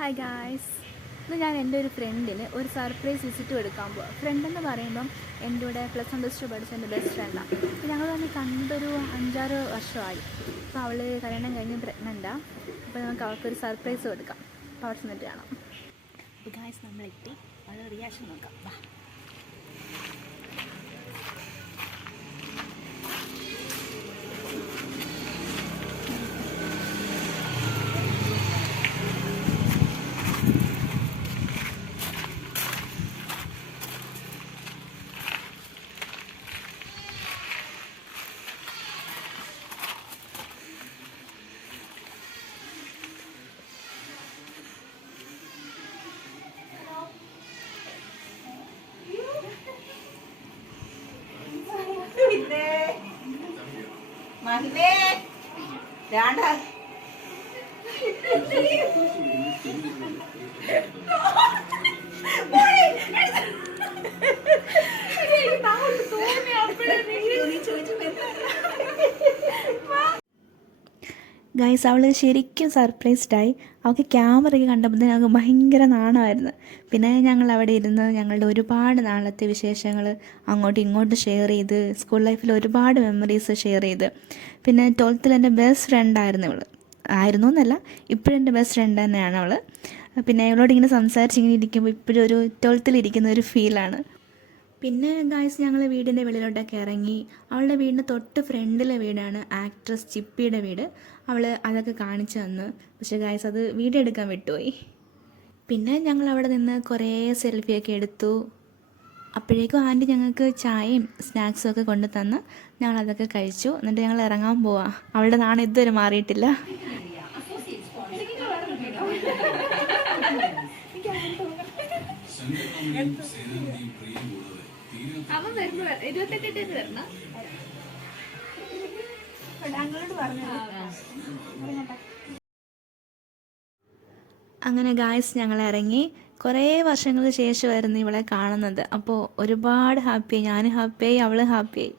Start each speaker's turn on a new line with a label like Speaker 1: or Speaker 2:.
Speaker 1: Hi guys ഇന്ന് ഞാൻ എന്റെ ഒരു ഫ്രണ്ടിന് ഒരു സർപ്രൈസ് വിസിറ്റ് കൊടുക്കാൻ പോവാം. ഫ്രണ്ട് എന്ന് പറയുമ്പം എന്റെ കൂടെ പ്ലസ് വൺ പ്ലസ് ടു പഠിച്ച എന്റെ ബെസ്റ്റ് ഫ്രണ്ടാണ് ഞങ്ങൾ തന്നെ കണ്ടൊരു അഞ്ചാറ് വർഷമായി. അപ്പോൾ അവൾ കല്യാണം കഴിഞ്ഞ് പ്രഗ്നന്റാണ് അപ്പോൾ നമുക്ക് അവൾക്കൊരു സർപ്രൈസ് കൊടുക്കാം. അപ്പോൾ അവിടെ ചെന്നിട്ട് കാണാം.
Speaker 2: ഗായ്സ് നമ്മളെത്തി. അവളുടെ റിയാക്ഷൻ നോക്കാം.
Speaker 3: മഹിമേ വേണ്ട
Speaker 1: ഗൈസ് അവൾ ശരിക്കും സർപ്രൈസ്ഡായി അവൾക്ക് ക്യാമറയൊക്കെ കണ്ടപ്പോൾ ഞങ്ങൾക്ക് ഭയങ്കര നാണമായിരുന്നു. പിന്നെ ഞങ്ങൾ അവിടെ ഇരുന്ന് ഞങ്ങളുടെ ഒരുപാട് നാളത്തെ വിശേഷങ്ങൾ അങ്ങോട്ടും ഇങ്ങോട്ടും ഷെയർ ചെയ്ത് സ്കൂൾ ലൈഫിൽ ഒരുപാട് മെമ്മറീസ് ഷെയർ ചെയ്ത്. പിന്നെ ട്വൽത്തിൽ എന്റെ ബെസ്റ്റ് ഫ്രണ്ടായിരുന്നു ഇവൾ ആയിരുന്നു എന്നല്ല ഇപ്പോഴും എന്റെ ബെസ്റ്റ് ഫ്രണ്ട് തന്നെയാണ് അവൾ പിന്നെ ഇവളോട് ഇങ്ങനെ സംസാരിച്ചിങ്ങനെ ഇരിക്കുമ്പോൾ ഇപ്പോഴും ഒരു ട്വൽത്തിൽ ഇരിക്കുന്ന ഒരു ഫീലാണ് പിന്നെ ഗായ്സ് ഞങ്ങൾ വീടിന്റെ വെളിയിലോട്ടൊക്കെ ഇറങ്ങി അവളുടെ വീടിന്റെ തൊട്ട് ഫ്രണ്ടിലെ വീടാണ് ആക്ട്രസ് ചിപ്പിയുടെ വീട്. അവൾ അതൊക്കെ കാണിച്ചു തന്നു. പക്ഷേ ഗായ്സ് അത് വീഡിയോ എടുക്കാൻ വിട്ടുപോയി. പിന്നെ ഞങ്ങൾ അവിടെ നിന്ന് കുറേ സെൽഫിയൊക്കെ എടുത്തു. അപ്പോഴേക്കും ആന്റി ഞങ്ങൾക്ക് ചായയും സ്നാക്സും ഒക്കെ കൊണ്ടു തന്ന് ഞങ്ങൾ അതൊക്കെ കഴിച്ചു. എന്നിട്ട് ഞങ്ങൾ ഇറങ്ങാൻ പോവാ. അവളുടെ നാണം ഇതുവരെ മാറിയിട്ടില്ല. അവൻ വരുന്നു ഇരുപത്തെട്ടിട്ട് വരണം. അങ്ങനെ ഗായ്സ് ഞങ്ങൾ ഇറങ്ങി. കുറേ വർഷങ്ങൾക്ക് ശേഷമായിരുന്നു ഇവളെ കാണുന്നത്. അപ്പോൾ ഒരുപാട് ഹാപ്പിയായി ഞാൻ ഹാപ്പിയായി അവൾ ഹാപ്പിയായി